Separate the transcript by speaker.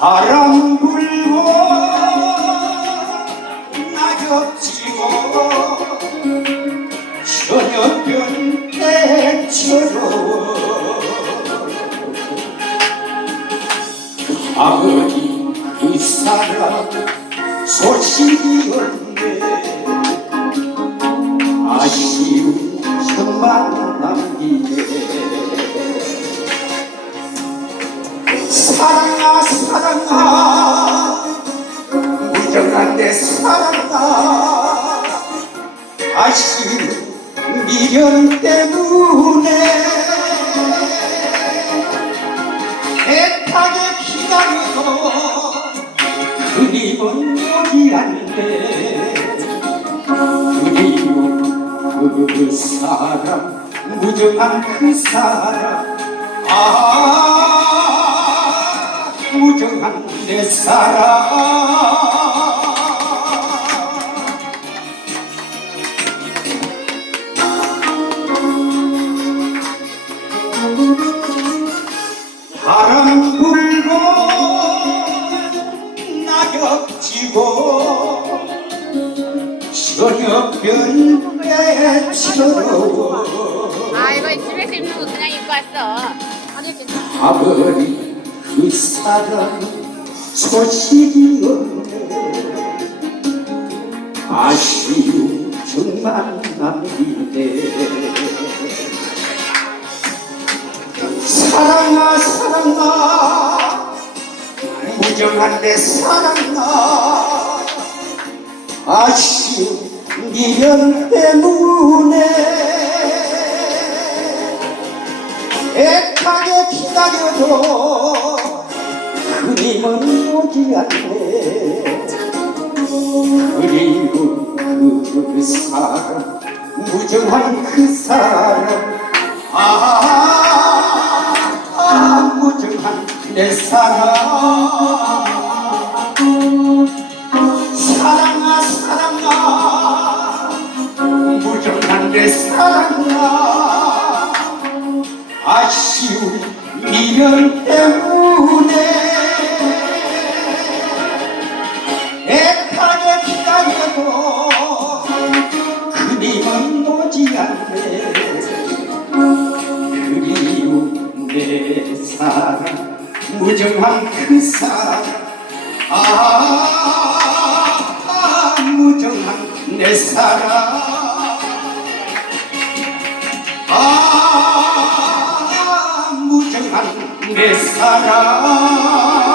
Speaker 1: 바람 불고 낙엽 지고 저녁별 때처럼 아버지 그 사람 소식이 없네. 아쉬운 천만 사랑아 사랑아 무정한 내 사랑아 아쉬운 미련 때문에. 애타게 기다려도 그림은 오지 않네 그리고 그 사람 무정한 그 사람. 아 무정한 내 사랑 바람 불고 낙엽 지고 저녁별 때처럼
Speaker 2: 아 이거 집에서 입는 거 그냥 입고 왔어. 아니 괜찮아.
Speaker 1: 가버린 그 사람 소식이 없네. 아쉬운 정만 남기네 사랑아 사랑아 무정한 내 사랑아. 아쉬운 미련 때문에. 애타게 기다려도 그림은 오지 않네 그리고 그 사람 무정한 그 사람 아, 아 무정한 내 사랑 사랑아 사랑아 무정한 내 사랑 그림은 오지 않네. 그리운 내 사랑 무정한 그 사랑. 아, 아 무정한 내 사랑. 아 무정한 내 사랑